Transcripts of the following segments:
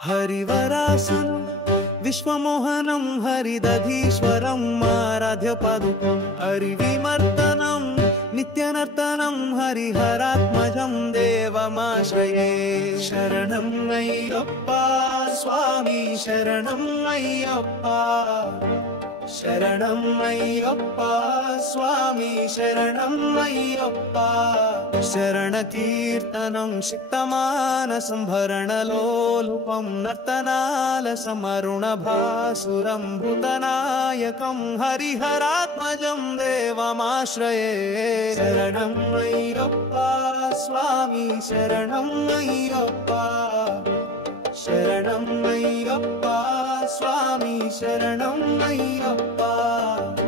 हरिवरासनं विश्वमोहनं हरिदधीश्वरं आराध्यपादुकं हरिविमर्दनं नित्यनर्तनं हरिहरात्मजं देवमाश्रये। शरणं अय्यप्पा स्वामी शरणं अय्यप्पा, शरणं अय्यप्पा स्वामी शरणं अय्यप्पा। शरणकीर्तनं सिक्तमानसं भरणलोलुपं नर्तनालसमरुणभासुरं भूतनायकं हरिहरात्मजं देवमाश्रये। शरणं अय्यप्पा स्वामी शरणं अय्यप्पा, शरणं अय्यप्पा स्वामी शरणं अय्यप्पा।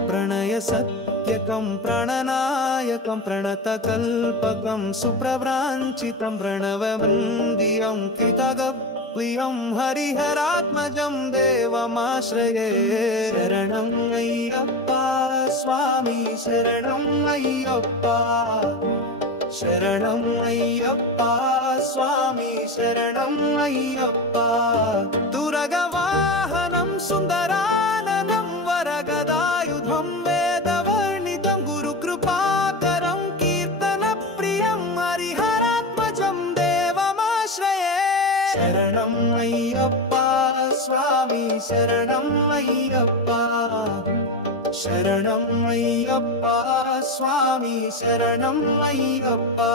प्रणय सत्यकं प्रणनायकं प्रणतकल्पकं सुप्रव्राञ्चितं प्रणववन्द्यं कृतगप्रियं हरिहरात्मजं देवमाश्रये। शरणं अय्यप्पा स्वामी शरणं अय्यप्पा, शरणं अय्यप्पा स्वामी शरणं अय्यप्पा। तुरगवाहनं सुन्दराननं वरगदायुधं वेदवर्णितं गुरुकृपाकरं कीर्तनप्रियं हरिहरात्मजं देवमाश्रये। शरणं अय्यप्पा स्वामी शरणं अय्यप्पा, शरणं अय्यप्पा स्वामी शरणं अय्यप्पा।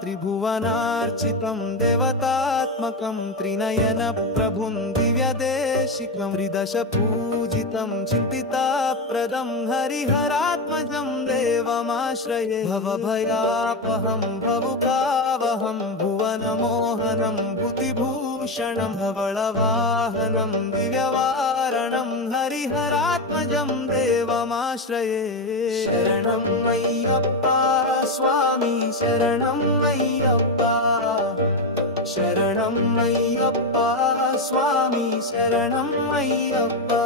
त्रिभुवनार्चितं देवतात्मकं त्रिनयनप्रभुं दिव्यदेशिकं त्रिदशपूजितं चिन्तिताप्रदं हरिहरात्मजं देवमाश्रये। भवभयापहं भवुकावहं भुवनमोहनं भूतिभूषणं धवळवाहनं दिव्यवारणं हरिहरात्मजं देवमाश्रये। शरणं अय्यप्पा स्वामी शरणं अय्यप्पा, शरणं अय्यप्पा स्वामी शरणं अय्यप्पा।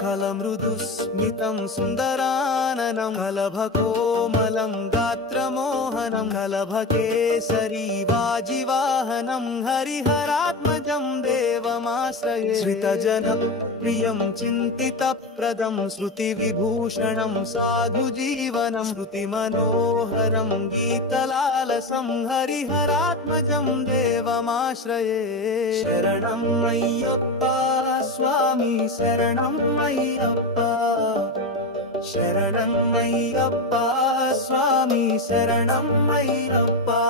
कलमृदुस्मितं सुन्दराननं कलभकोमलं गात्रमोहनं कलभकेसरी वाजिवाहनं हरिहरात्मजं देवमाश्रये। श्रितजनं प्रियं चिन्तितप्रदं श्रुतिविभूषणं साधुजीवनं श्रुतिमनोहरं गीतलालसं हरिहरात्मजं देवमाश्रये। शरणं अय्यप्पा स्वामी शरणं अय्यप्पा, शरणं अय्यप्पा स्वामी शरणं अय्यप्पा।